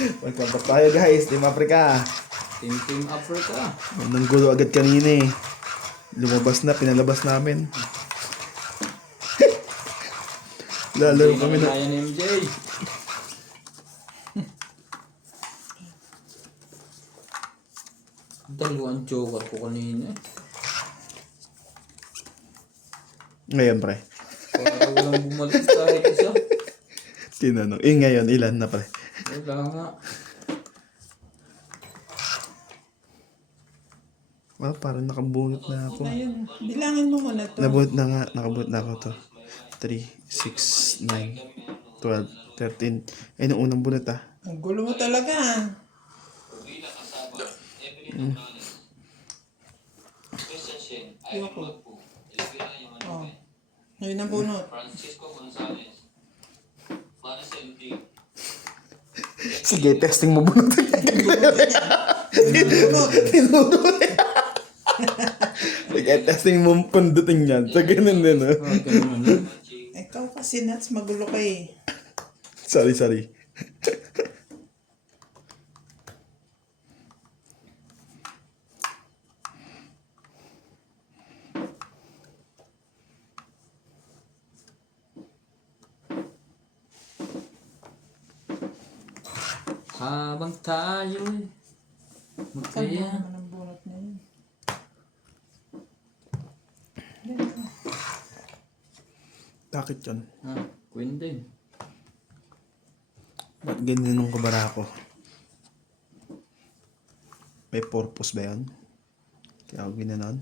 Welcome back tayo guys, Team Africa. Team Africa. Nang gulo agad kanina eh. Lumabas na, pinalabas namin. Lalaro kami na. Kaya ni MJ. Dalawang joker ko kanina. Ngayon pre. Para walang bumalik kahit isa. Tinanong. Ngayon, ilan na pre? Wala nga. Well, parang nakabunot na ako. Ayun, bilangin mo muna to. Nabunot na nga, nakabunot na ako to. 3, 6, 9, 12, 13. Ay, nung unang bunot ah. Ang gulo mo talaga. Ayoko. Oh. Ngayon ang bunot. Sige, testing mo bunot. Tinuro. Sige, testing mo pundutin yan. So, ganun din ah. Ganun na. Ikaw kasi nuts, magulo ka eh. Sorry. Habang tayo'y Saan mo magkaya. naman ang bunot na yun? Bakit yun? Queen din. Ba't ganyan nung kabara ko? May purpose ba yun? Kaya ako ginanon?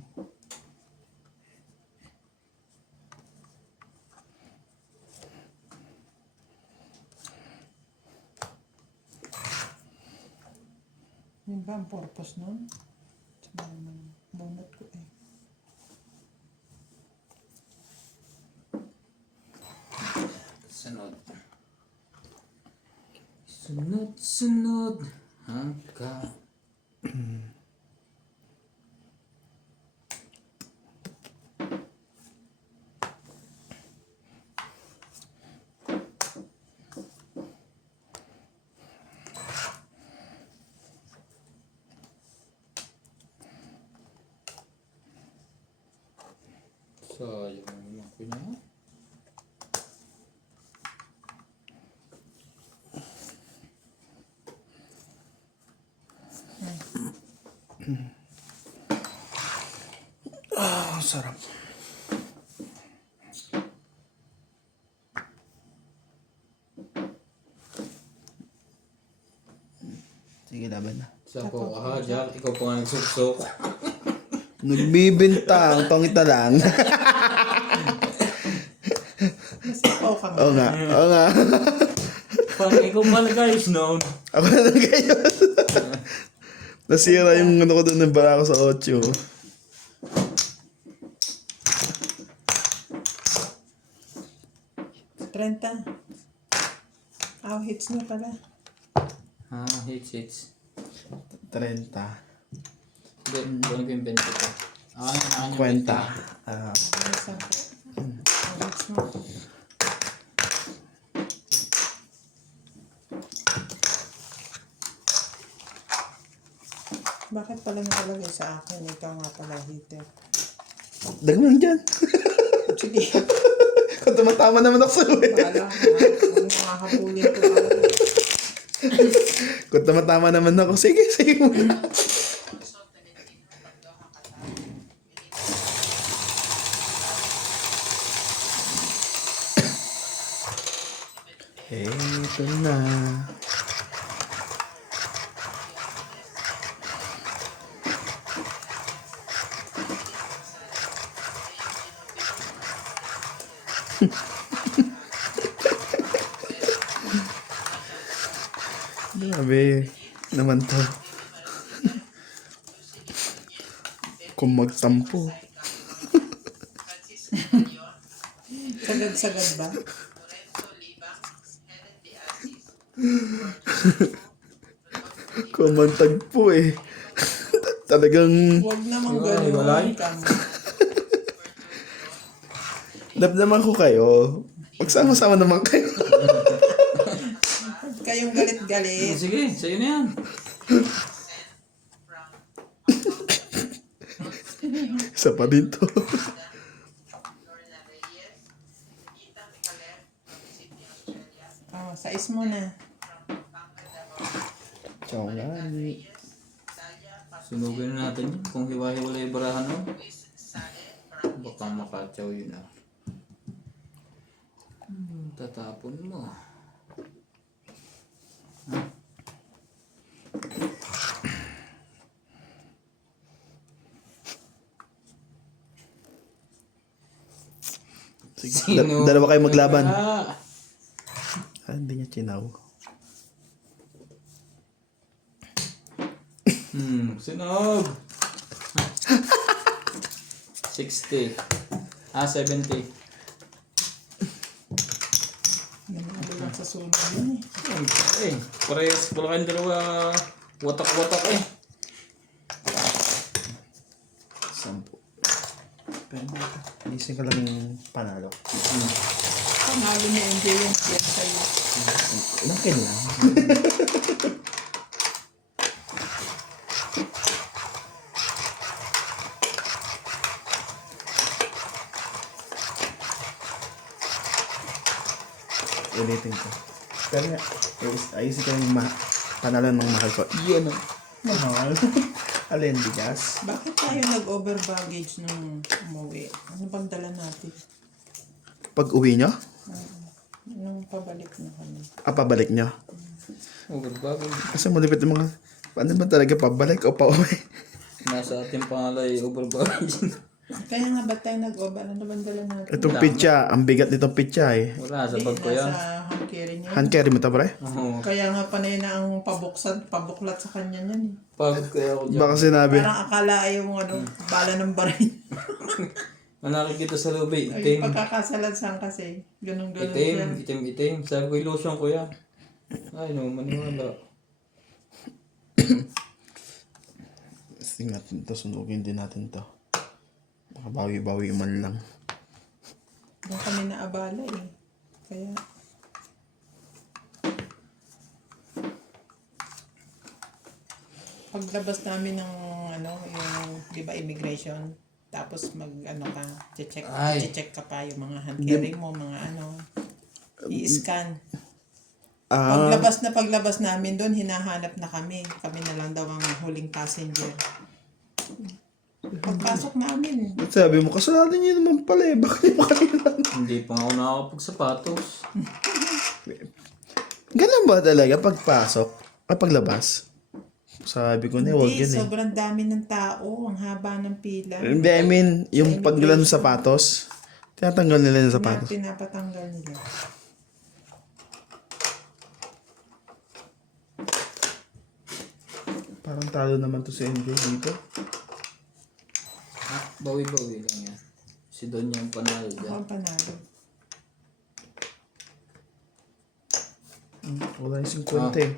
Yun ba ang purpose nun? Saan naman ang bunot ko eh. Sunod. Sunod. Hangka. Sayang naman ko niya. Ah, sarap. Sige, laban na. Sapo ka ha, Jack. Ikaw pa nga nagsuksok. Nagbibintang, pangit na lang. Mas ikaw ka nga. Oo nga. Pang ikaw pala guys, no? Ako na lang kayo. Nasira yung ano ko doon ng bara ko sa 8. 30. Hits na pala. Hits. 30. Doon ko yung 20 ko. Yung 50. Hits na. Bakit pala nakalagay sa akin? Ikaw nga pala hitter. Dagman dyan. Sige. Kung tumatama naman ako sa uwi. Bahala ka ha. Kung makakapulin ko ako. Kung tumatama naman ako, sige muna. Eto na. Grabe naman to. Kung magtampo. Sagad-sagad ba? Kung magtagpo eh. Talagang Huwag naman Hiwalay. ganun. Tama. Lablaman ko kayo. Magsama-sama naman kayo. kayong galit-galit. Sige, sa'yo na yan. Isa pa din to. Oh, sais mo na. Chongali. Sunugin na natin yun. Kung hiwa-hiwala yung barahan mo. Baka makatsaw yun ah. Tatapon mo. Sige, dalawa kayo maglaban. Ah, Hindi niya chinaw. Sunog! 60. 70. Ganun lang sa sunog yun eh. Parehas pala kayong dalawa. Watak-watak eh. 10. Pero gising ka lang yung panalo. Panalo ni MJ yan. Yan sa'yo. Nakin lang. Ulitin ko. Pero nga, ayusin ko yung panalo ng mahal ko. Yan ah. Mahal? Alin, bigas? Bakit tayo nag-over baggage nung umuwi? Ano bang dala natin? Pag uwi nyo? Nung pabalik na kami. Pabalik nyo? Overbagay. Kasi malipit yung mga, paano ba talaga pabalik o pauwi? Nasa ating pangalay overbagay. Kaya nga ba tayo nag-over? Ano bang dala natin? Itong pitcha, ang bigat nitong pitcha eh. Wala, sa bag ko yan. Nasa hand carry niya. Hand carry mo ito, pre? Oo. Kaya nga panay na ang pabuklat sa kanya niyan eh. Pagod kaya ako dyan. Baka sinabi. Parang akala ay yung bala ng baril. Manakit dito sa lobby. Ay, Itim. pagkakasalansan kasi. Ganun-ganun siya. Itim. Sabi ko, ilusyon ko yan. Ay, no, maniwala. Tingnan natin ito, sunugin din natin to. Makabawi-bawi man lang. Doon kami naabala eh. Kaya, paglabas namin ng yung, di ba, immigration, tapos Ay. check ka pa yung mga hand carry mo, mga i-scan. Paglabas namin doon, hinahanap na kami. Kami na lang daw ang huling passenger. Pagpasok namin, At sabi mo, kasalanan niyo naman pala eh. Bakit mo kanina? Hindi pa ako nakakapagsapatos. Ganun ba talaga pagpasok? Paglabas? Sabi ko na, huwag hindi, yun eh. sobrang dami ng tao, ang haba ng pila. Hindi, I mean, yung paggalan ng sapatos, tinatanggal nila yung sapatos. Pinapatanggal nila. Parang talo naman to si MJ dito. Bawi-bawi lang yan. Si Don yung panalo Ako dyan. ang panalo. Wala yung 50 eh.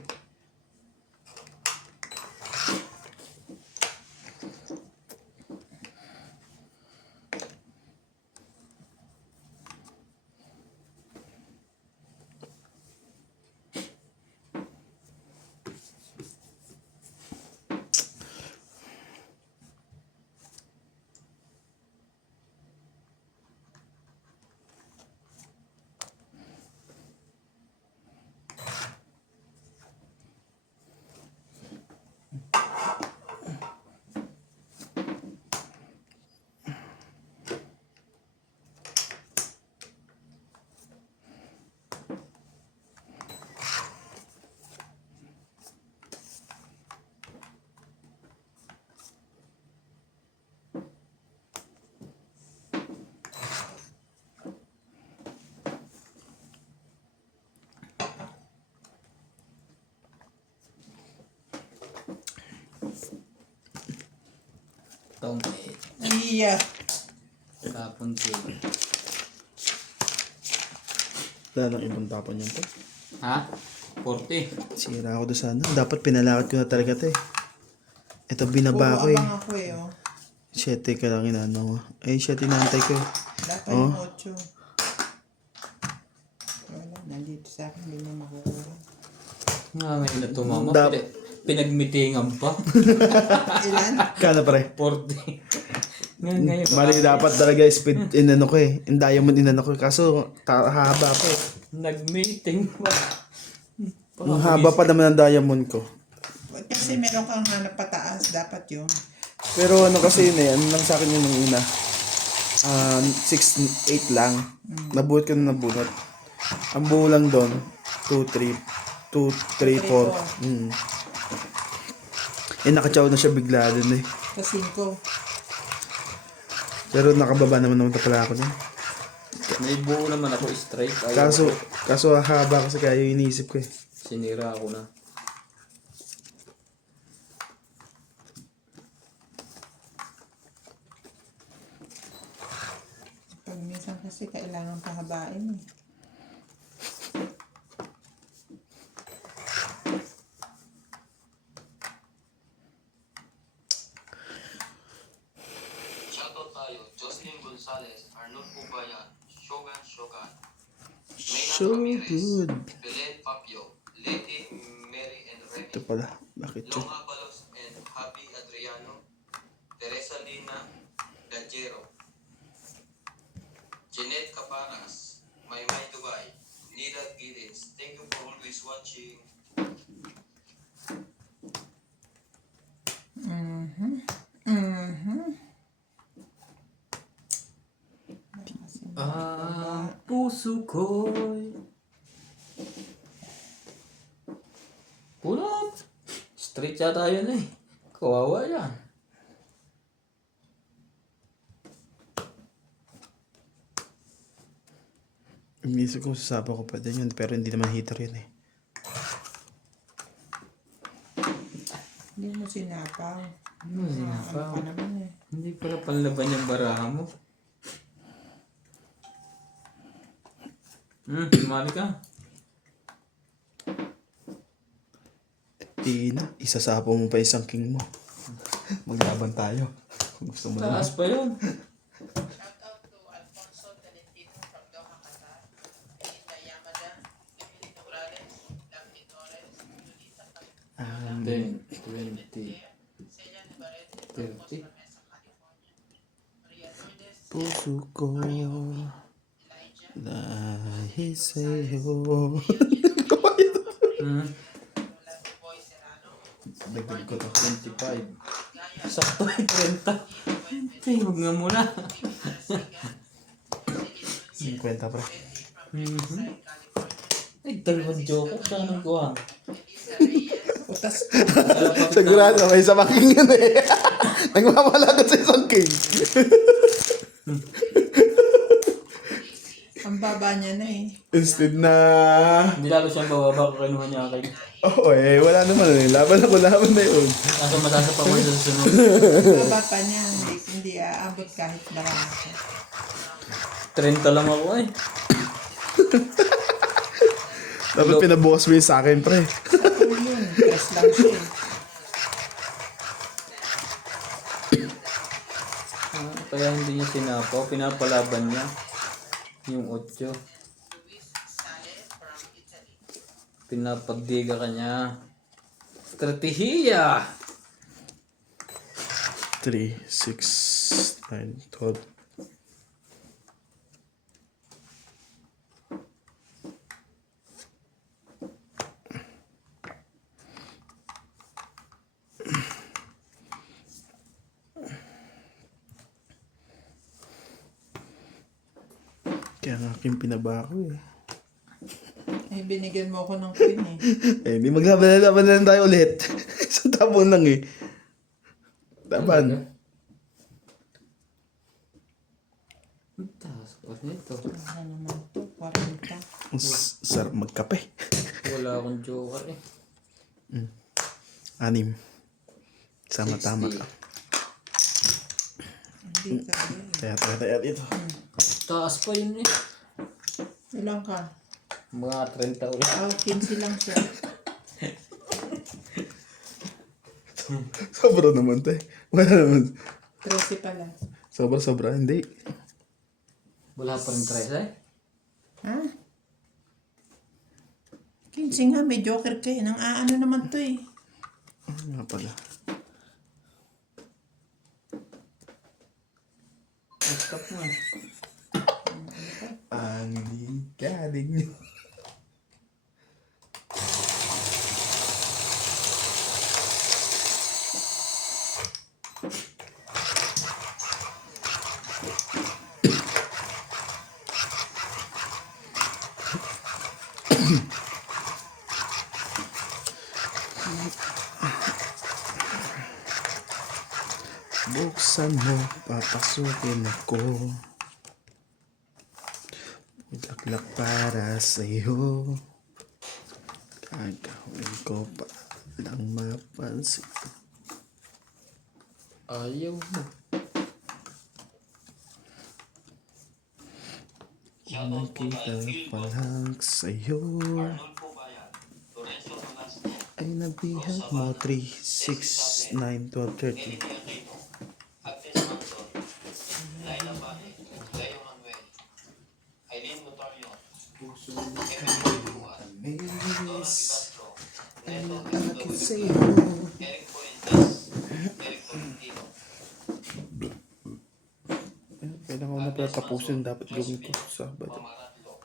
Taong Iya. tapon ko. Wala nang ibang tapon yan to. Ha? 40. Sira ako doon sana. Dapat pinalakad ko na talaga to eh. Ito binaba ko Puro eh. abang ako eh, oh. 7 ka lang inano ko. Ay, 7 inaantay ko eh. Dapat yung 8. Wala, nandito sa akin, hindi mo makukuha. Nga ngayon na tumama. Dap- Pinagmitingan pa. Ilan? Kano pre? 40. Ngayon. Mali dapat talaga speed inano ko eh. In diamond inano ko. Kaso haba pa eh. Nag-meeting pa. Ang haba pa naman ng diamond ko. Kasi meron kang hanap pataas, dapat yun. Pero ano kasi yun eh. Ano lang sa akin yun nung una. 6, 8 lang. Nabuhat ko na nabunot. Ang buo lang doon. 2, 3, 4. Nakachaw na siya bigla dun eh. Sa 5. Pero nakababa naman pala ako dun. May buo naman ako straight. Ayaw Kaso haba kasi kaya yung iniisip ko eh. Sinira ako na. Pag minsan kasi kailangan pahabain eh. Shoutout tayo, Jocelyn Gonzalez, Arnold Pubayan, Shogun Shogun, Maynard So Ramirez, good. Belen Papio, Leti Mary and Ito Remy, pala. Bakit to? Long Abalos and Happy Adriano, Teresa Lina Gajero, Jeanette Caparas, Maymay Dubai, Nida Giddens. Thank you for always watching. Ang puso ko'y punot. Straight yata yun eh. Kawawa yan. Inisip ko sasapa ko pa din yun. Pero hindi naman heater yun eh. Hindi mo sinapaw. Ano sinapaw? Ano pa naman eh. Hindi pala panlaban yung baraha mo. Sumali ka. Ina, isasapa mo pa isang king mo. Maglaban tayo. Kung gusto mo naman. Taas pa yun. Shoutout to Alfonso Talentino from Doha, Qatar. Linda Yamada, Emily Morales, Daphne Torres, Julita Pag- 10, 20, Celia Navarrete, 30. Mesa, California. Maria Lourdes, Puso ko Elijah, dahil sa'yo. Rolando Boy Serrano, Dagdag ko to. 25. Sakto ay 30. Ay, huwag nga muna. 50 pre. Ay, dalawang joke. Saan ang kuha? Utas Sigurado, may isang king yun eh. Nagmamalagot sa isang king. ang baba niya na eh. Instead na... Hindi lalo siyang bababa kung kinuha niya kay. Oo eh, wala naman eh. Laban na yun. Kaso matasa pa mo sa susunod. Baba pa niya, hindi aabot kahit darama siya. 30 lang ako eh. Dapat pinabukas mo yun sa akin, pre. Ako yun, press lang siya eh. Kaya hindi niya sinapaw. Pinapalaban niya. Yung 8. Pinapagdiga ka niya. Strategiya! 3, 6, 9, 12. Kaya nga aking pinabako eh. Eh, binigyan mo ako ng queen eh. Eh, di maglaban na lang tayo ulit. Isang tapon lang eh. Taban. Ang taas pa nito. Ano naman to? 40. Sarap magkape. Wala akong joker eh. 6. Sama tama. 60. Hindi ka eh. Taya dito. Taas pa yun eh. Ilang ka? Mga 30 ulit. 15 lang siya. Sobra naman to eh. Wala naman. 13 pala. Sobra. Hindi. Wala pa rin 13 eh. Ha? 15 Quincy nga, may joker ka eh. Nang aano naman to eh. Ano nga pala? Stop mo. Ang galing nyo. Buksan mo, papasukin ako. Bulaklak para sa'yo. Gagawin ko pa lang mapansin. Ayaw mo. Shoutout po Nakita tayo, Phil pa Bob, lang sa'yo. Arnold Pubayan, Lorenzo Nolasco, Ay nabihan mo 3, 6, 9, 12, 13. Erika Aquino, Agnes Manson, Laila Bahe, Leo Manuel, Aileen Notario, Emily Buwan, Dorothy Castro, Neto Akit SW, sa'yo. Eric Fuentes, Eric Tolentino, Kailangan ko na pala tapusin. Dapat gawin ko sa Sabado. Mama Ratlo,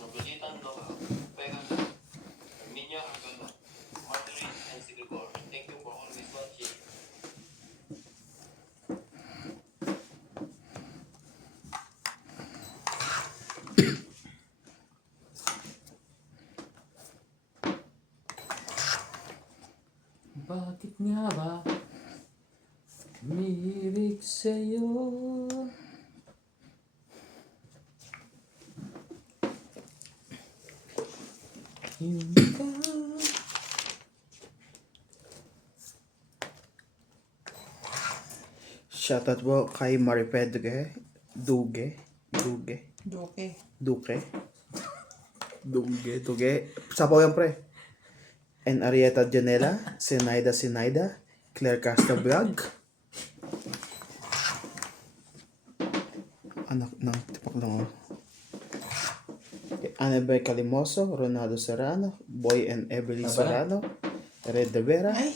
Robilitan Loha, Pegan, Herminia Angelo, Marjorie and Sigurgor. Thank you for always watching. Bakit nga ba umiibig sa'yo? Hindi ka. Shoutout po kay Mariped Duge. Sapaw yan pre. And Arieta Janela, Sinaida, Claire Castabiag. Anak ng tipak lang. Annabel Calimoso, Ronaldo Serrano, Boy and Evelyn Aba na. Serrano, Red de Vera, Ay!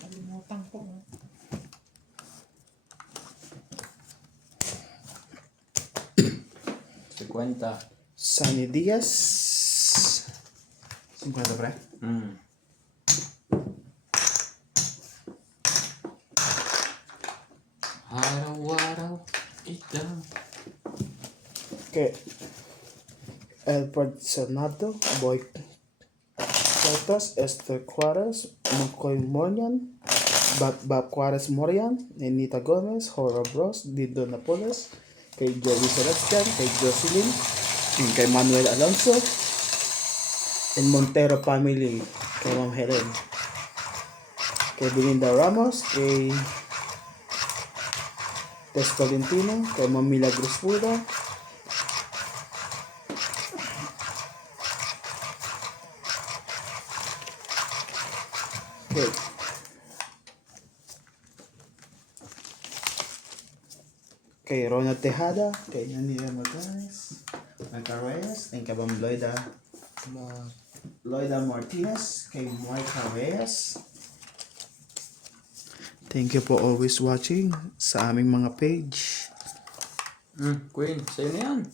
Kalimutan ko. 50. Sunny Diaz. 50 pre. Araw-araw itang Okay. Alfred Senado, Boy Cortas, Esther Juarez, McCoy Morian, Bob Juarez Morian, Nenita Gomez, Horror Bros, Dido Napoles, kay Joey Celestian, kay Jocelyn, and kay Manuel Alonso, and Montero family, kay Ma'am Helen, kay Belinda Ramos, kay Tess Tolentino, kay Ma'am Milagros Puda, kay Ronald Tejada, kay Nanira Maganes, Michael Reyes, and kay Ma'am Loida Martinez, kay Michael Reyes. Thank you for always watching sa aming mga page. Queen, sa'yo na yan.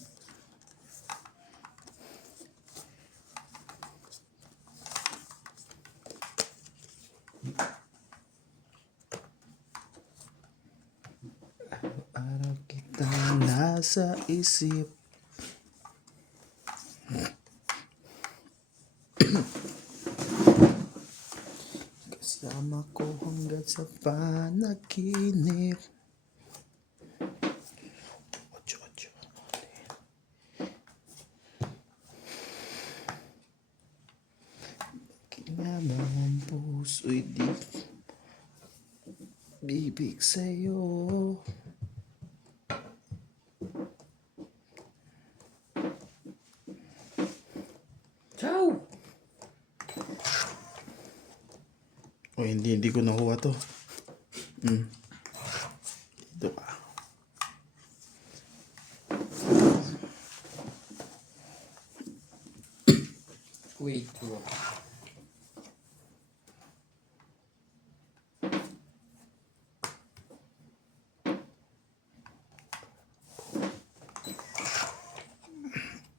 Araw kitang nasa isip. Kasama ko hanggang sa panaginip. Ocho. Kinabang ang puso'y di bibig sa'yo. Ciao! O hindi ko nakuha to. Dito pa. Wait, bro.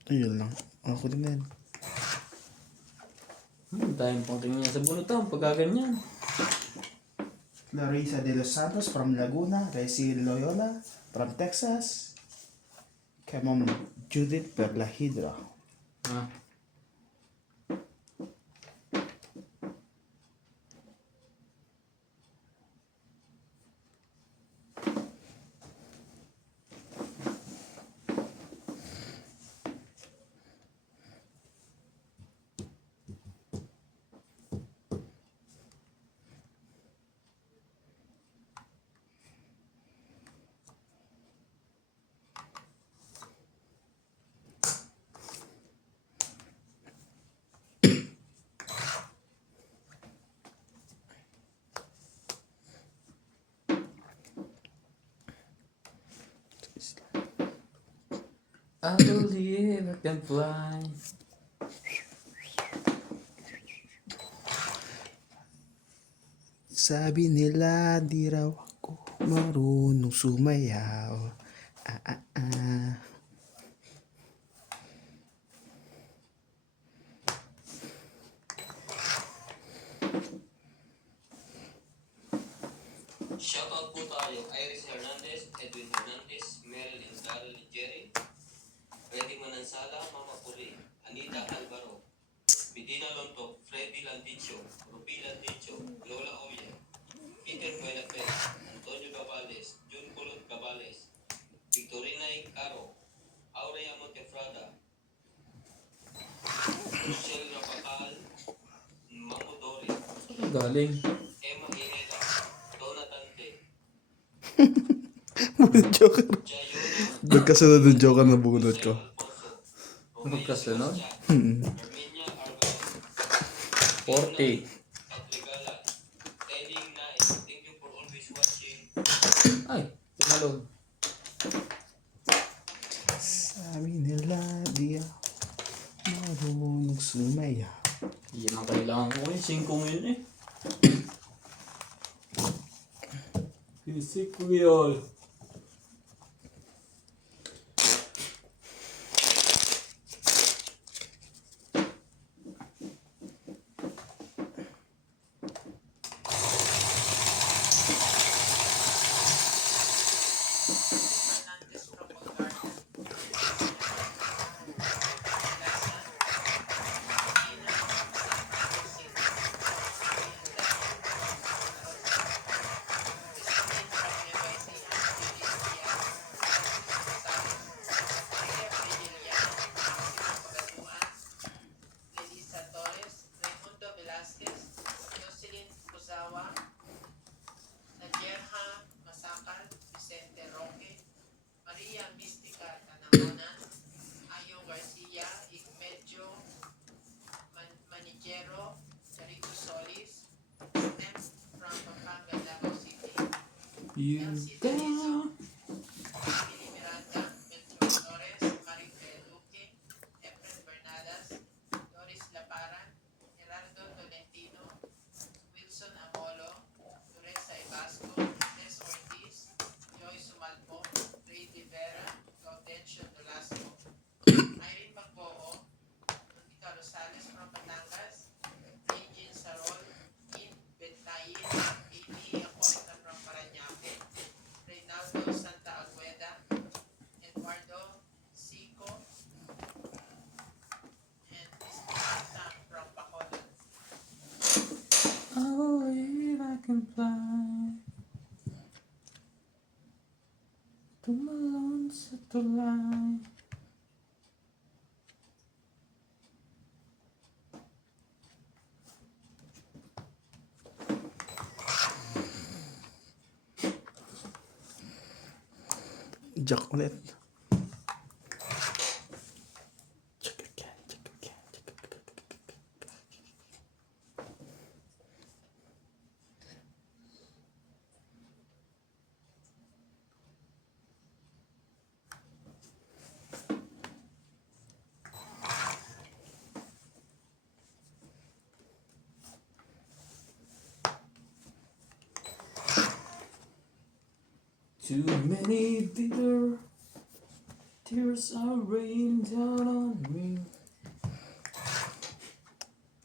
Ayun lang. Ako din yan. Tayong pang tingin sa bunutan pagka ganyan. Larissa de los Santos from Laguna. Resi Loyola from Texas. Kay Ma'am Judith Perlahidra. Ah. I believe I can fly. Sabi nila di raw ako marunong sumayaw. Ah, ah, ah. Shoutout po tayo, Iris Hernandez, Edwin Hernandez, Meryl Darrell Jerry, Freddy Manansala, Mama Puri, Anita Alvaro, Medina Lontok, Freddy Landicho, Ruby Landicho, Lola Oye, Peter Buenafe, Antonio Gavales, Jun Colot Gavales, Victorina Caro, Aurea Montefrada, Rochelle Rapacal, Mamo Dori, Galing. Emma Inela, Donna Tante, Joker. Jayona, Nagkasunod ng joker na bunot ko. Alfonso, Magkasunod? Herminia Arvelo, 40. Patrigala, Teddy Nine, thank you for always watching. Ay, tumalon. Sabi nila di ako marunong sumayaw. Yan ang kailangan ko eh. 5 yun eh. Isip ko yun. Fernandez from Bulgaria. Elisa Torres, Raimundo Velasquez, Jocelyn Kuzawa, Nadierha Masacal, Vicente Roque, Maria Mística Tananganan, Ayo Garcia, Igmedio Manigero, Charito Solis, Steph from Pampanga, Davao City, You Elsie go. Denizo, Emily Miranda, Melchor Flores, Maribel Duque, Efren Bernadas, Doris Laparan, Gerardo Tolentino, Wilson Amolo, Teresa Ibasco, Tess Ortiz, Joy Sumalpo, Ray Rivera, Gaudencio Nolasco, Irene Macboo, Monica Rosales from Batangas, Regine Sarol, In Bentayin, Amy Acosta from Parañaque, Reynaldo Santa Agueda, Eduardo Sico, and Esperanza from Bacolod. I believe I can fly. Tumalon sa tulay. Jack ulit. Check again, check again, check again. Too many bitter tears are raining down on me.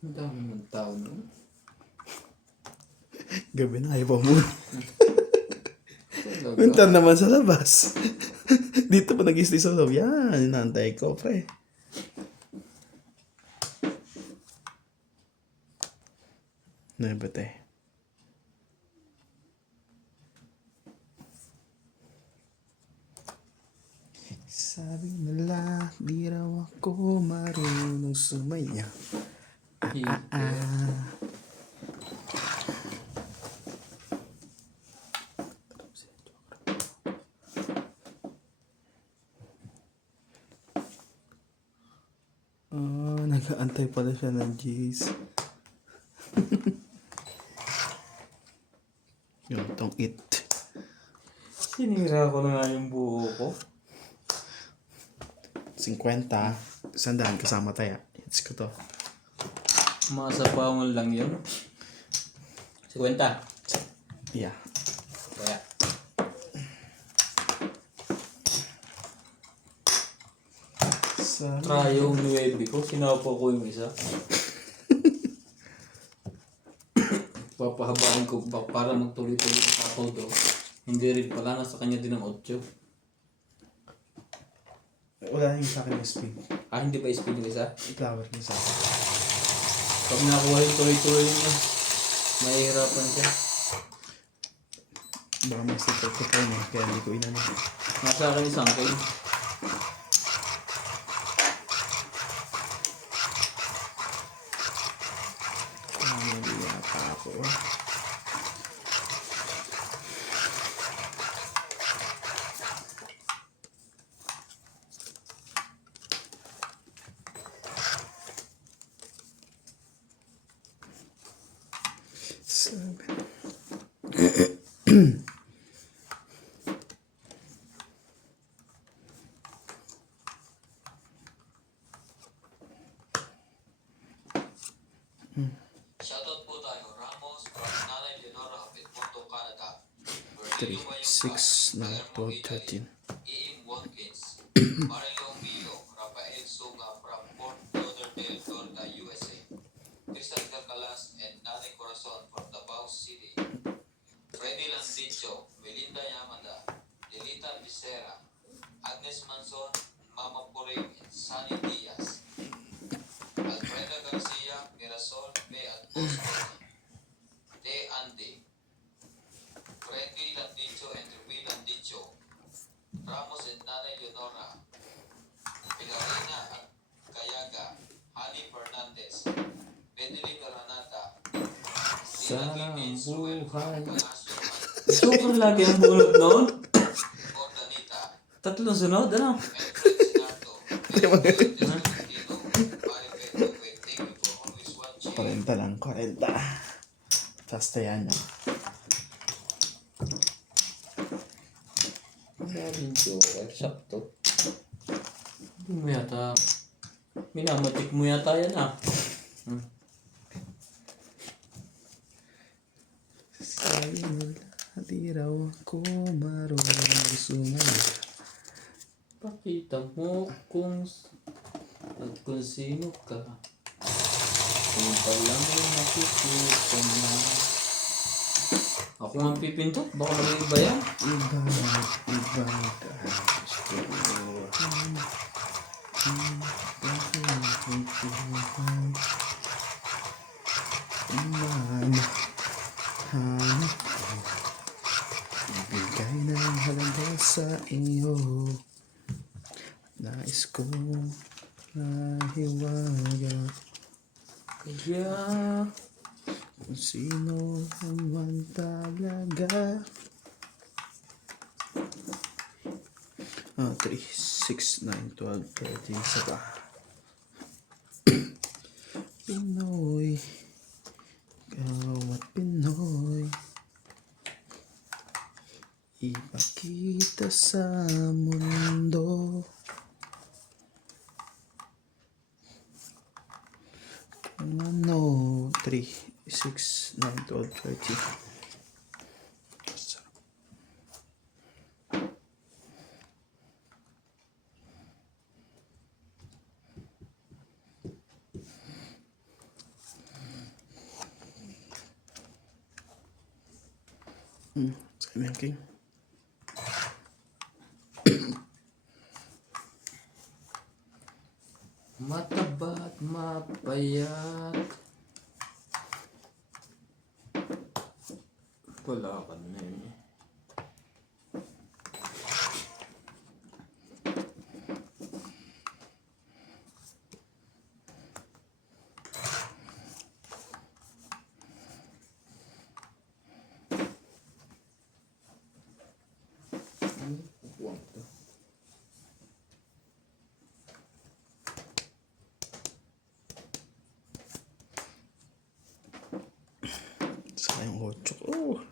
Ang dami ng tao no? Gabi na, ayaw pa muna. Talaga. Mintan naman sa labas. Dito pa nag-stay sa loob. Yan, inaantay ko, pre. Nabate. Sabi nila, di raw ako marunong sumaya. Oh, nag-aantay pala siya ng Jace. Yung tong it. Sinira ko na nga yung buho ko. 50. Sandaan kasama tayo. Hits ko to. Masapawan lang yun. 50. Yeah. Kaya. Sabi. Try yung 9 ko. Sinapa ko yung isa. Papahabaan ko para magtuloy-tuloy ang tapaw do. Hindi rin pala. Nasa kanya din ang 8. Wala yung sa akin yung speed. Ah, hindi ba speed yung isa? Flower yung sa akin. Pag nakuha yung tuloy-tuloy niya, mahihirapan siya. Baka may sticker ko pa yun eh. Kaya hindi ko inano. Nasa akin isang kayo. Hindi yata ako. Seven. Shoutout po tayo, Ramos from Nanay Leonora of Edmonton, Canada. 3, 6, 9, 12, 13. Iim Watkins, Mario Mio, Rafael Sunga from Fort Lauderdale, Florida, USA. Tristan Calcalas and Nanay Corazon from Davao City. Freddy Landicho, Melinda Yamada, Delita Becerra, Agnes Manson, Mama Puring, and Sunny Diaz. Alfreda Garcia, Mirasol, May at Oscar, De Andy, Freddy Landicho and Ruby Landicho, Ramos and Nanay Leonora, Pilarina at Kayaga, Hani Fernandez, Benedict Aranata, Sana Suel buhay. Palacio Sobrang lagi ang bunot noon. Ordanita, 3 sunod, ano? and Fred Sinardo, Thank you for always watching. 40 lang, 40. Basta yan yun. Medyo sakto. Hindi mo yata. Minamatik mo yata yan ah. Sabi nila, di raw ako marunong sumaya. Pakita mo kung sino ka. Kung palang nakikita na. Ako nga pipinto. Baka may iba yan. Iba ka gusto man hanap ko. Ibigay ng halaga sa iyo. Nais ko mahiwaga Kaya kung sino man talaga. 3, 6, 9, 12, 13, saka Pinoy, ikaw at Pinoy, ipakita sa mundo kung ano. 3, 6, 9, 12, 13. Sa'yo na yung king. Mataba at mapayat. Wala ka na yun. Sayang 8 ko.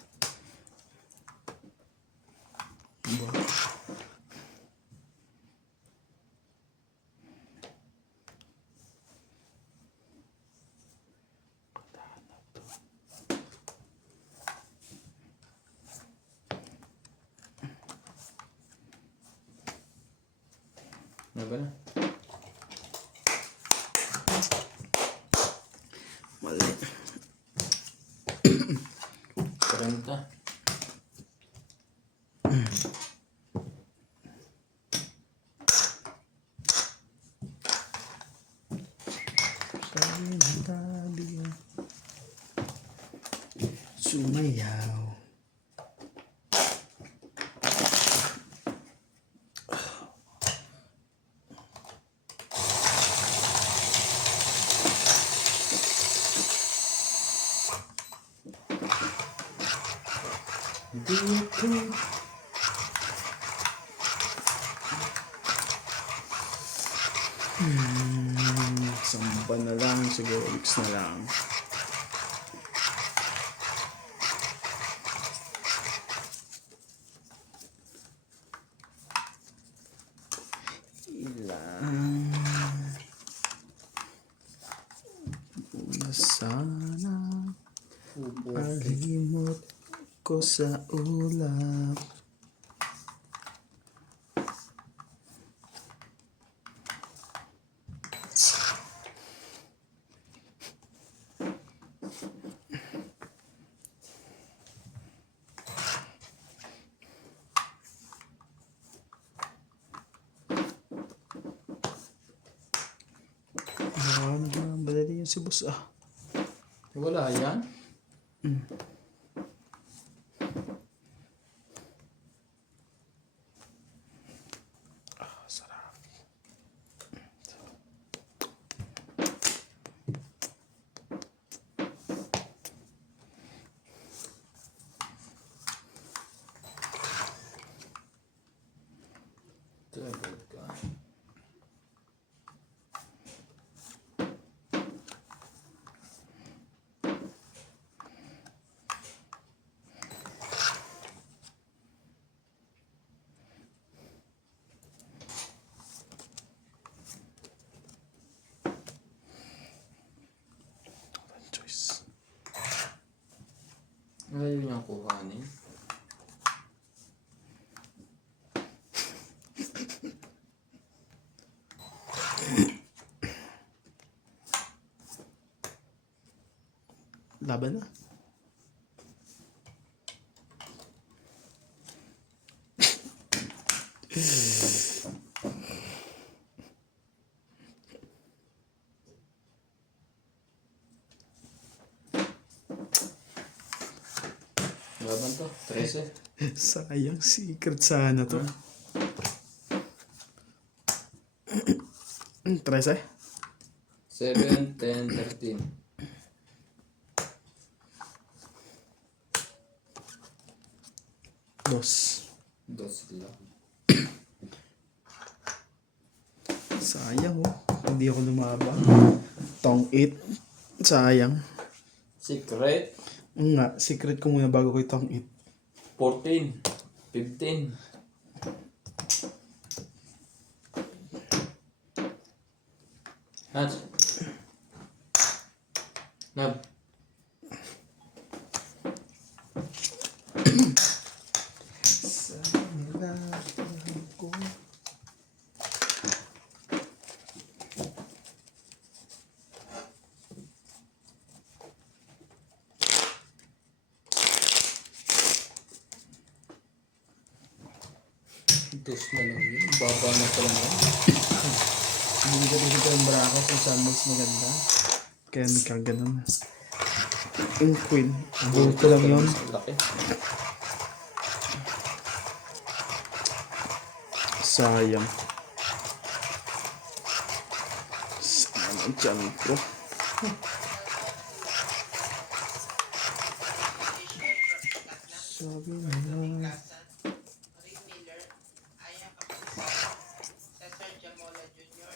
Ba? Ano ba na? Mali. 30. Sabi ng tabi. Sumayaw. Dito. Samba na lang. Siguro X na lang. Ilang. Una sana. Malimot ko sa ulap. Madali yun si boss ah. Wala yan? Sarap. Talaga. Choice. Ayaw niyang kuhanin. Laban na. Laban to. 13. Sayang, secret sana to. 13? 7, 10, 13. Dos. Dos lang. Sayang oh. Hindi ako lumabang. Tong 8. Sayang. Secret. Nga, secret ko muna bago ko itong 8. 14. 15. Hat. Nab. ko. Dos na lang yun. Baba na pala na. Hindi ko dito yung bracket kung saan mas maganda. Kaya nagkaganon. Yung queen. Buto lang yun. Laki. Sayang. Sayang ang tiyan ko. Sabi na. Rick Miller, Aya Capital, Cesar Jamola Jr.,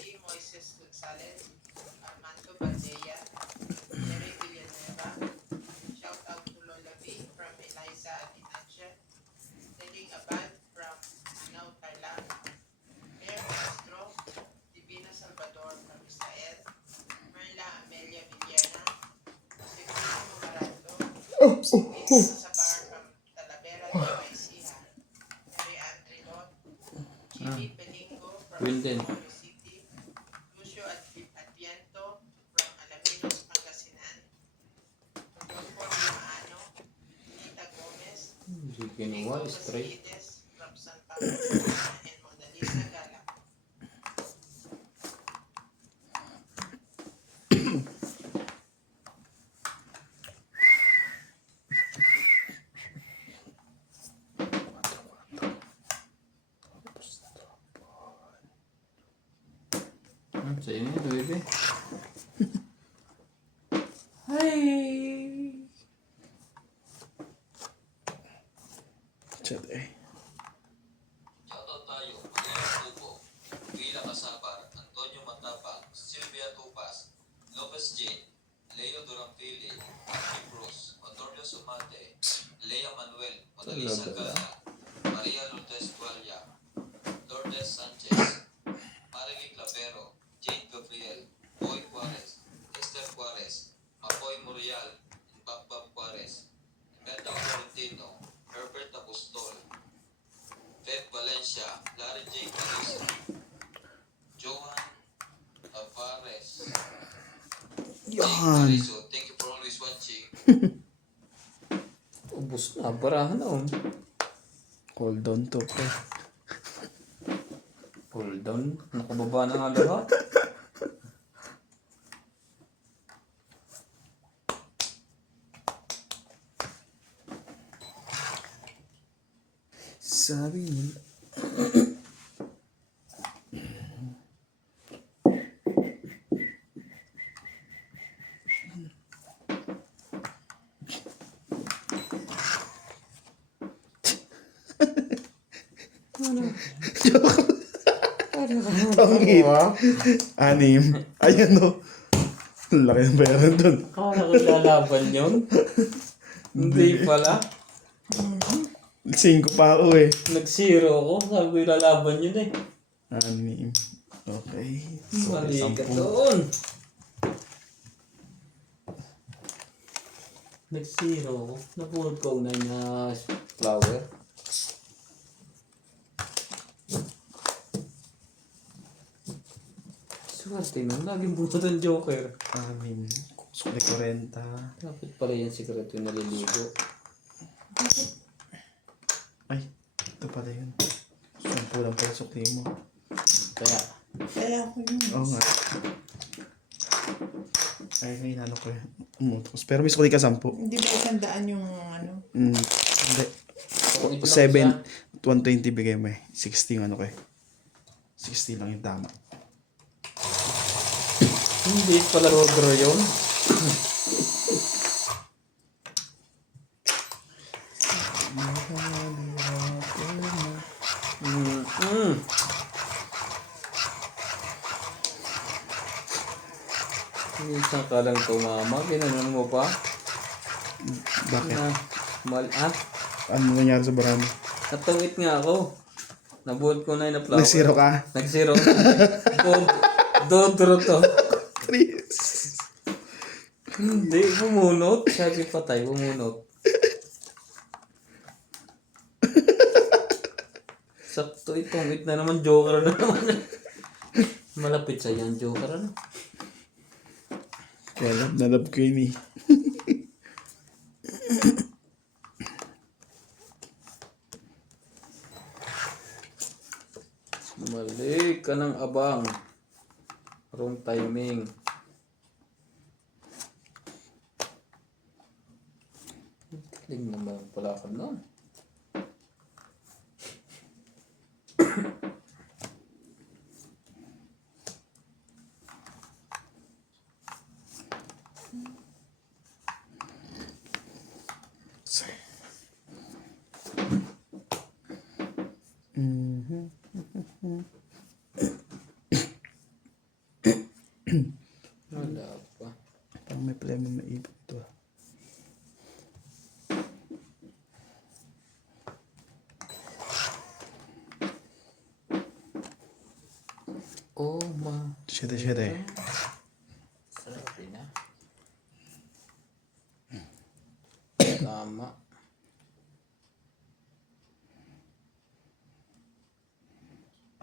D. Moises Gonzalez, Armando Bandea, Jerry Villanueva. Shout out to Lola B from Eliza Atinache, Deling Abad from Anao, Thailand, Claire Castro, Divina Salvador from Israel, Merla Amelia Villena, Sigurino Marando, Vita Sabar from Talavera de Paisiha, Mary Ann Trilon, Chili Pelingo from Queen din. Bacoor City, Lucio Adviento from Alaminos, Pangasinan, Rodolfo Maano, Nita Gomez, Hindi kinuha. Nico Straight. Vasilides from San Pablo, Laguna, and Monalisa Gala. Sa'yo na yun, baby. Hi! Chat eh. Shoutout tayo, Manuel Tubo, Vila Casabar, Antonio Matapang, Silvia Tupas, Lopez Jane, Leo Durampili, Andy Cruz, Antonio Sumate, Lea Manuel, Monalisa Talaga. Gala, Maria Lourdes Gualia, Lourdes Sanchez, Marily Clavero, Jane Gabriel, Boy Juarez, Esther Juarez, Mapoy Murial, Bakbak Juarez, Imelda Florentino, Herbert Apostol, Fed Valencia, Larry J. Carissa, Johan Tavares, Jake Yan. Carizo, thank you for always watching. Ubus na. Barahan na. Oh. Hold on to pre. Hold on. Nakababa na nga lahat. Sabi nila. Pangit. Anim. Ayan o. Laki ng pera dun. Akala ko lalaban yun. Hindi pala. 5 pa ako eh. Nag-zero ako. Sabi ko lalaban yun eh. Anim. Okay. Mali ka 10. doon. Nag-zero ako. Napuhod ko na niya flower. Swerte nun. Laging bunot ang joker. Anim. Sukli 40. Dapat pala yan sikreto yung naliligo. Ay, ito pala yun. 10 lang pala sukli mo. Kaya ako yun. Oo nga. Ay, may inano ko yun. Umutos. Pero may sukli ka 10. Hindi ba isandaan yung ano? Hindi. kung ito 7, lang 120 bigay mo eh. 60 yung ano ko eh. 60 lang yung tama. hindi pala rodro yun. Minsan ka lang tumama, ginanon mo pa. Bakit? Na, Ano nangyari sa barami? natungit nga ako. Nabuhat ko na yung flower. Nag-zero ka? Nag-zero. Dodro to. Chris. Hindi, bumunot. Sabi patay, bumunot. Sakto itong na naman, joker na naman. Malapit sa yan, joker ano. Kaya nalab ko yun eh. ka ng abang. Wrong timing. Galing naman pala ka nun. Wala pa. Parang may problema maibot to. Oh ma. Shit. Sabi na. Tama.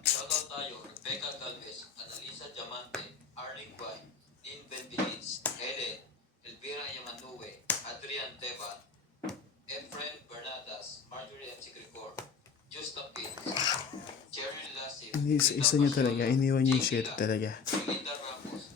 Shoutout tayo, Rebecca Galvez, Annalisa Diamante, Arlene Guay, Lynn Benviliz, Helen, Elvira Yamanue, Adrian Teban, Efren Bernadas, Marjorie M. Sigricor, Justa Pins, Jerry Lassie, Isa niya talaga. Iniwan niya yung shit talaga. Linda Ramos,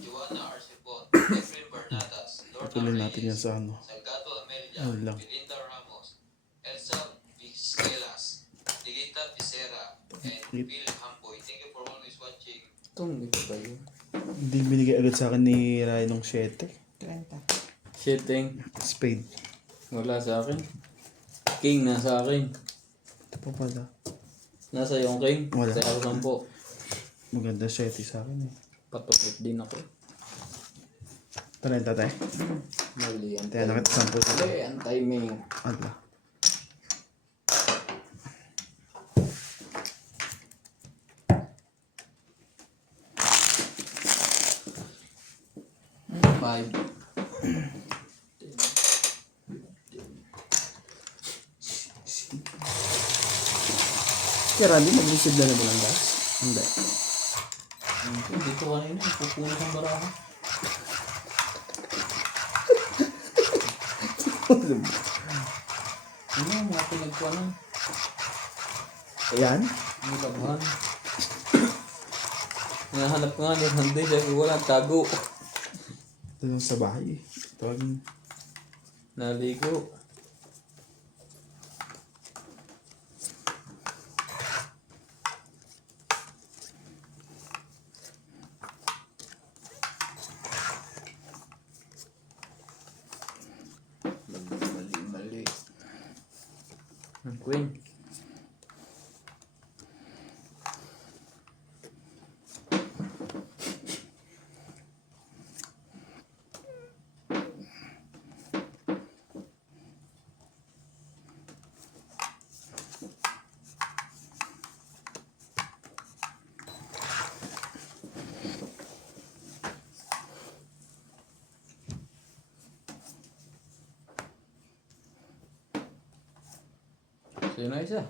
Joanna Arcipon, Efren Bernadas, Lorna Tuloy natin yan Reyes, sa ano. Salgado Amelia, Ano lang. Belinda Ramos, Elsa Vizquelas, Dilita Picera, and Phil Hamboy. Thank you for always watching. Itong ito ba yun? Hindi binigay agad sa akin ni Ryan ng 7. 30. Shitting. Spade. Wala sa akin. King nasa akin. Ito pa pala. Nasa yung king. Wala. Sa ako 10. Maganda 7 sa akin eh. Patupot din ako. 30 tayo. Mali ang Kaya nakita 10 sa Mali ang timing. Ala. Five. Kaya Randy, mag-receive na naman ang gas? Hindi. Dito kanina. Pupunas ang baraha. Ano mga pinagkuhanan? Ayan. Ang labahan. Hinahanap ko nga ni Randy. Sabi ko wala. Tago. Ito lang sa bahay eh. Tawag mo. Naligo. Mali. Ang queen. Sino isa?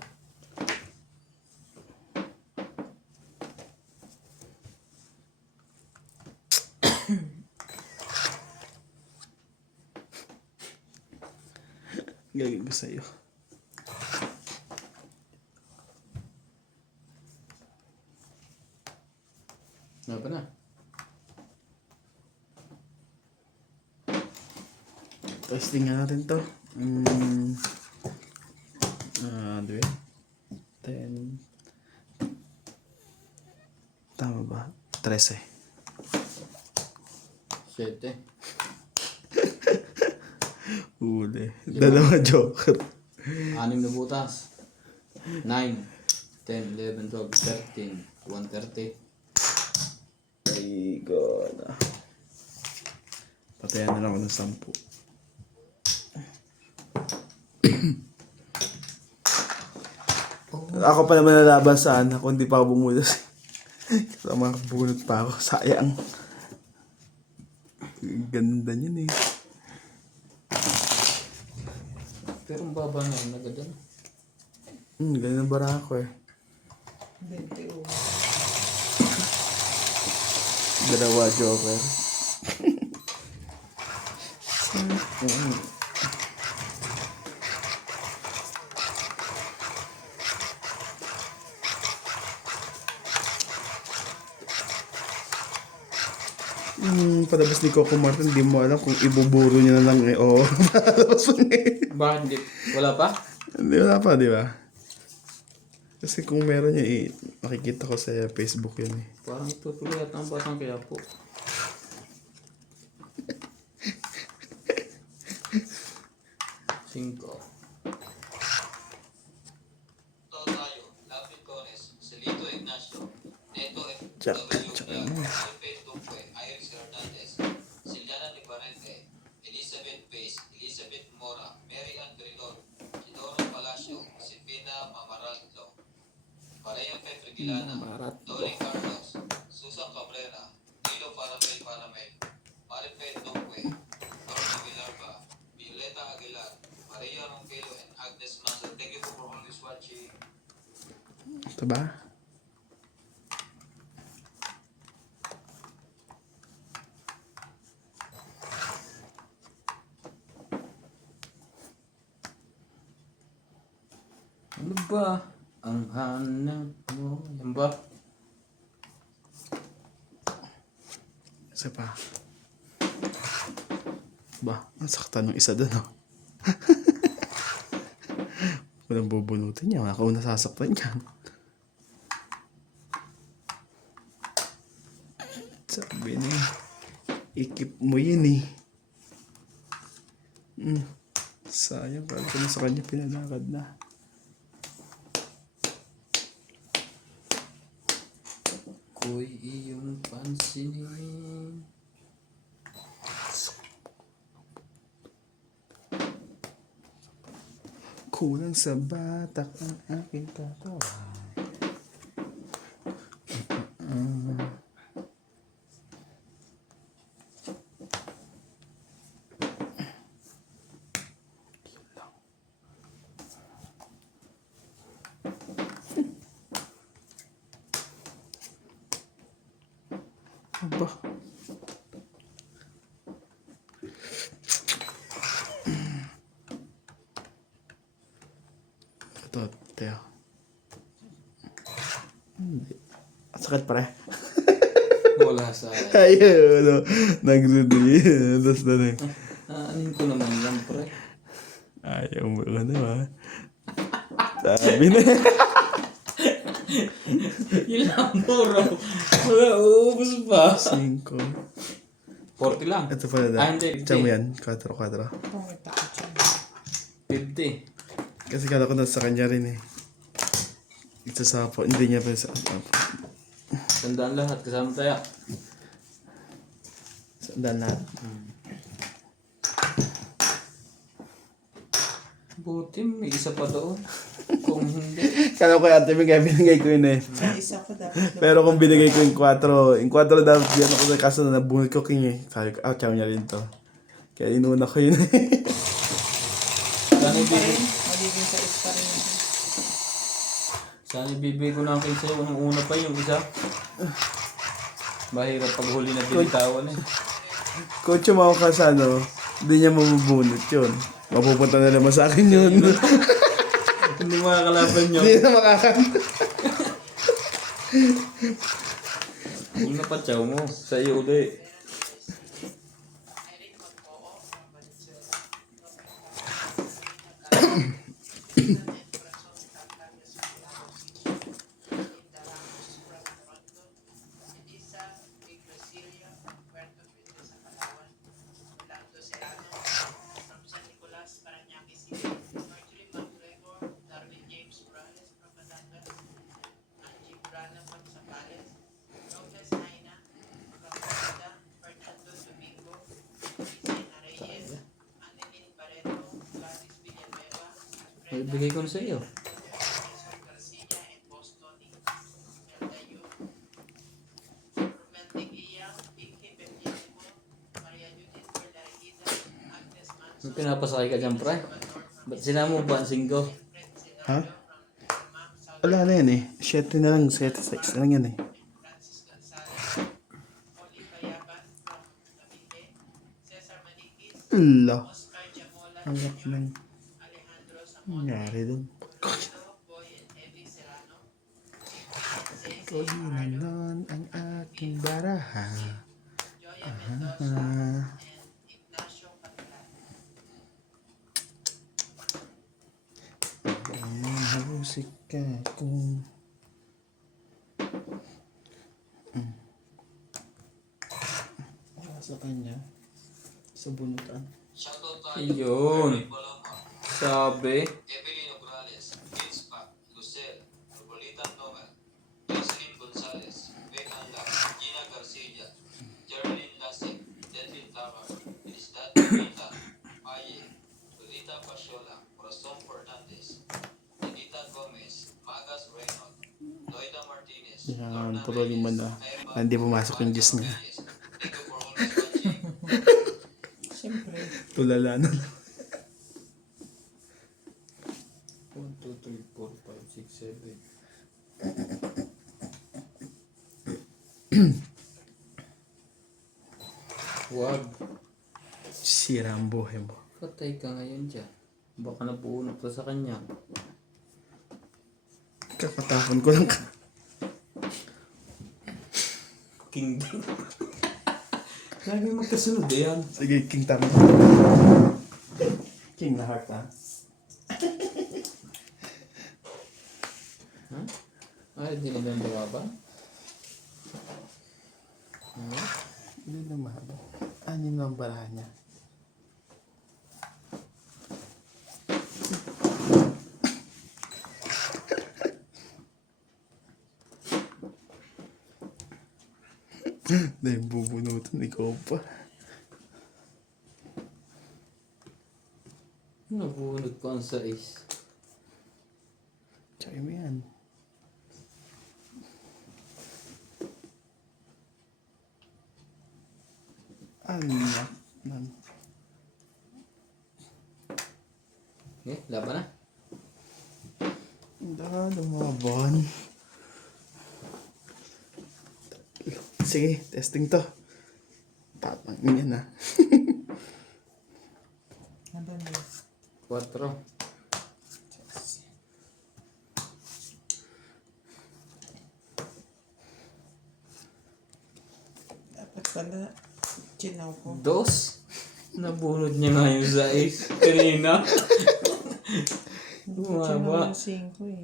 Gagawin ko sa'yo. Ano pa na? Testing nga natin to. Due. 10. Tama ba? 13. 7. Huli. Dalawa joker. 6 na butas. 9, 10, 11, 12, 13, 130. Ay, God. Patayan na lang ako ng 10. Ako pa naman nalaban sana kung di pa ako bumulos. Kasi makabunot pa ako. Sayang. Ganda niyan eh. Pero ang baba na rin agad yan. Ganda ng bara ko eh. 21. Dalawa joker. yung palabas ni Coco Martin, di mo alam kung ibuburo niya na lang eh. Oo, palabas mo ngayon. Bakit hindi? Wala pa? Hindi, wala pa, di ba? Kasi kung meron niya, makikita ko sa Facebook yun eh. Parang tutuloy at ang batang kaya po. Cinco. Tayo, Lapid Torres, Celito Ignacio, Neto Tsak, FW, tsak mo. Alfred Duque, Iris Hernandez, Siliana Libarente, Elizabeth Pace, Elizabeth Mora, Mary Ann Grilon, Isidoro Palacio, Sipina Mamaraldo, Maria Fe Fregilana, Dory Carlos, Susan Cabrera, Nilo Paramel, Maripel Duque, Dorothy Villarba, Violeta Aguilar, Maria Ronquillo, and Agnes Mazel. Thank you for always watching. Ito ba? Ano ba ang hanap mo? Yan ba? Isa pa. Ba, ang saktan ng isa doon, oh. Walang bubunutin niya. Ako nasasaktan yan. Sabi na eh. Ikip mo yun eh. Sayang, kala ko na sa kanya pinalakad na. Ko'y iyong pansinin. Kulang sa batak ang aking katawan. Aba. Ito, Teo. Hindi. At sakit pare. Wala sa... Ayun, ano. Nag-ready. Tapos na rin. Anin ko naman yan, pre. Ayaw mo ka na, ha? Sabi na. Ilang puro. Wala, uubos pa. 5. 40 lang. Ito pala na. Hindi. Tiyan mo yan. 4. Pangita ko dyan. 50. Kasi kala ko nasa kanya rin eh. Ito sa po. Hindi niya pa sa... Tandaan lahat, kasama tayo. Sandaan na. Buti, may isa pa doon. Kung hindi. Kala ko ate may binigay ko yun eh. May isa ko dapat. Pero kung binigay ko yung 4, yung 4 dapat yan ako sa kaso na nabunod ko king eh. Sabi ko, chow niya rin to. Kaya inuna ko yun eh. Sana Pa ibigay, rin. Magiging sa pa rin. sana ibibigay ko na kayo sa'yo. Nung una pa yung isa. Mahirap pag huli na binitawan eh. Kung chumawa ka sa ano, hindi niya mamubunot yun. Mapupunta na naman sa akin yun. Hindi makakalaban nyo. Hindi na makakanta. Kung napatsaw mo, sa iyo ulit. Ibigay ko na sa iyo. May pinapasakay ka dyan, pre? Ba't sinama mo ba ang singgo? Ha? Wala na yan eh. 7 na lang, 7, 6 na lang yan eh. Ala. Hanap lang. Nangyari doon. Ikaw na nun ang aking baraha. Mendoza, and Ignacio Catlan. Husik ka kung... Sa kanya. Sa bunutan. Shoutout tayo. Ayun. Erwin Balonga, Sabi. Evelyn Ograles, Vince Pac, Lucel, Robolita Noel, Jocelyn Gonzalez, Beth Anga, Gina Garcia, Geraldine Lasik, Delvin Tabar, Elisdad Vita, Aye, Lolita Pasiola, Corazon Fernandez, Edita Gomez, Magas Reynolds, Loida Martinez, Yan, Lorna puro lima Reyes, na. Emma, Hindi pumasok yung Diyos niya. Reyes. Thank you for always watching. Siyempre. Tulala na lang. 1, 2, 3, 4, 5, 6, 7. Wag. Sira ang buhay mo. Patay ka ngayon dyan. Baka napuunok ka sa kanya. Kakatapon ko lang ka. King din. Lagi magkasunod yan. Sige, King tama. King na heart ha. Ha? Ay, di na lang ba? Hindi na mahaba. Anin na ang barahan niya. Dahil bubunutan, ikaw pa. Nabunod pa ang sais. Tsaka mo yan. Anak nan. Eh, laban na. Lumaban. Sige, testing to. Tatang yan ha. Ano na? 4. Dapat pala, chinaw ko. 2. Nabunod niya nga yung sais. Kanina. Chinaw Bumaba. yung 5 eh.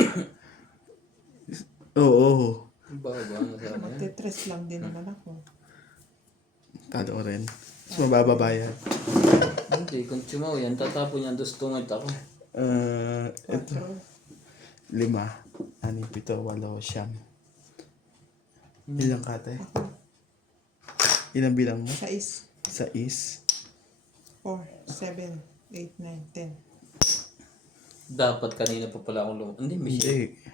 Oo. Baba na sana yan. Magte-tres lang din naman ako. Talo rin. Mas mabababayan. Hindi, kung chumaw yan, tatapon yan, dos tungad ako. Ito. 5, 6, 7, 8. Ilang kate? Ilang bilang mo? 6, 6. 4, 7, 8, 9, 10. Dapat kanina pa pala akong Hindi, Michelle. Hindi.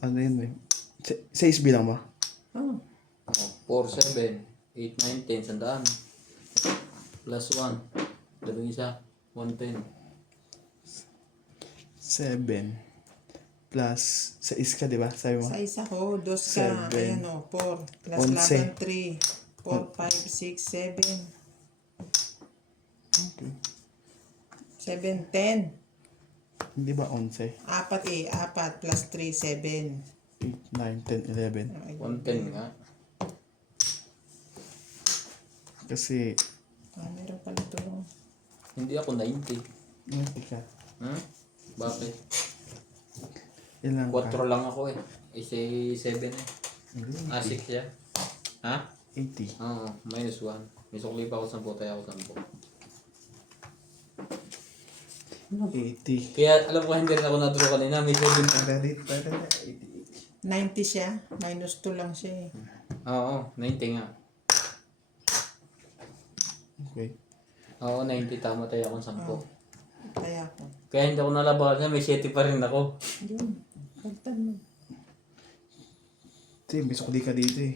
Ano yun eh? 6 bilang mo? Oh, 4, 7, 8, 9, 10, sandaan. Plus 1. Dalawang isa. 110. 7 plus 6 ka, di ba? Sabi mo? Sa isa ko, 2 ka. Seven. Ayan o, 4. Plus Onse. laban 3. 4, 5, 6, 7. Okay. 7, 10. Hindi ba 11? 4 eh. 4 plus 3, 7. 8, 9, 10, 11. 110 nga. Kasi, Meron pala ito. Hindi ako 90. hindi ka. Hmm? Bakit? Ilang 4 lang ako eh. Isa 7 eh. Hindi, 6 siya. Ha? 80. Oo, minus 1. May sukli pa ako 10, tayo ako 80. 10. Kaya alam ko hindi rin ako naturo kanina. May 7 pa. 88. 90 siya. Minus 2 lang siya eh. Oo, 90 nga. Okay. Oo, 90. Tama tayo akong 10. Oh. Kaya ako. Kaya hindi ako nalabahan. May 7 pa rin ako. Yun. Pagtan mo. Kasi, may sukli ka dito eh.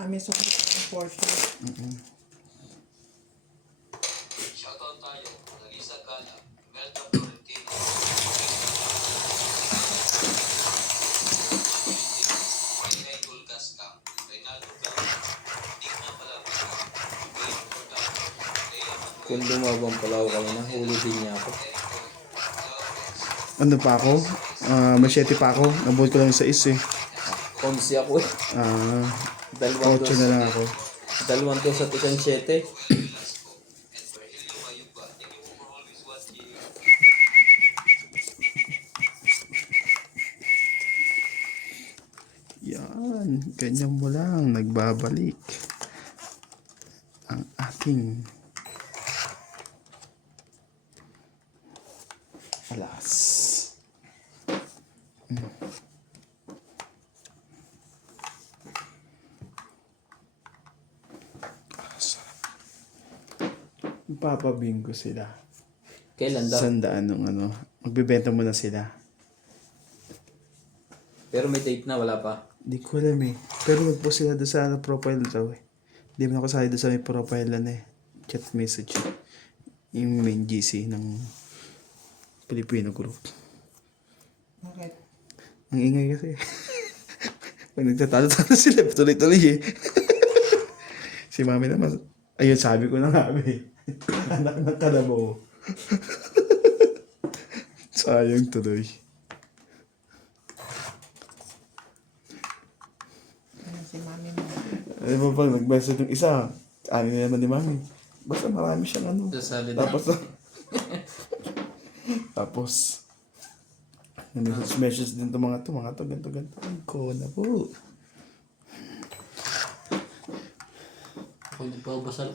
May sukli ng portion. Shoutout tayo, Analisa Gala, Melda Florentino, Ingay Gulgasca, Reynaldo Gama, Digna Palabra, Wayne Cordano, Lea Manuel, Kung lumabang pala ako kanina, huli din niya ako. Ano pa ako? May 7 pa ako. Nabuhat ko lang yung 6 eh. 11 ako eh. Dalawang 8 na lang ako. Dalawang dos at isang 7. And Virgilio Mayuba, thank you for always watching. Yan, ganyan mo lang, nagbabalik ang ating alas. Papabingo sila. Kailan daw? 100 nung ano. Magbebenta muna sila. Pero may date na, wala pa. Di ko alam eh. Pero mag-post sila doon sa ano, profile daw eh. Di mo nakasali doon sa may profile na eh. Chat message. Yung main GC ng Filipino group. Bakit? Ang ingay kasi. Pag nagtatalo-talo sila, tuloy-tuloy eh. Si mami naman, ayun sabi ko na nga eh. Anak ng kalabaw. Sayang tuloy. Ano si mami mo? Alam mo pag nag-message yung isa, ano na naman ni mami. Basta marami siyang ano. Sasali na. Tapos, message din to mga to, ganito. Ay, ko na po. Ako hindi pa basal.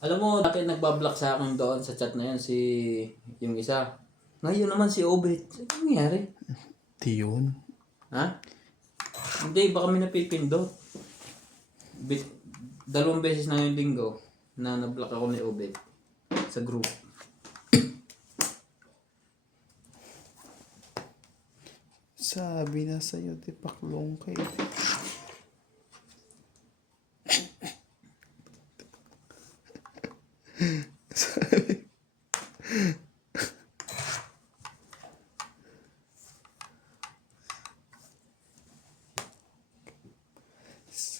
Alam mo, dati nagbablock sa akin doon sa chat na yan si yung isa. Ngayon naman si Obet. Ano nangyari? Di yun. Ha? Hindi, baka may napipindot. 2 beses na yung linggo na nablock ako ni Obet sa group. Sabi na sa'yo, tipaklong kayo.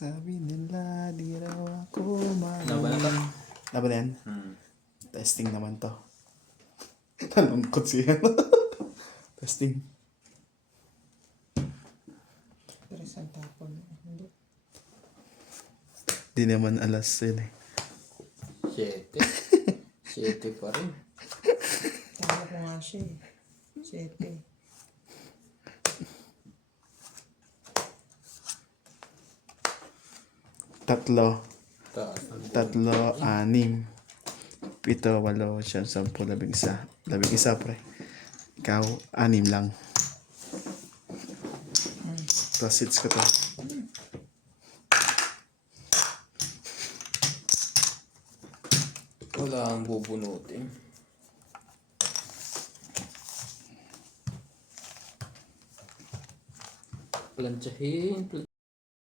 Sabi nila, di raw ako Laban na to? Laban na yan? Testing naman to. Nalungkot siya. Testing. Pero isang tapon. Hindi. Di naman alas yun eh. 7. 7 pa rin. Kala ko nga siya eh. 7. Tatlo, Taas. 6, 7, 8, 9, 10, 11, 11 pre. Ikaw, 6 lang. Plus hits ko to. Wala ang bubunutin. Plantsahin.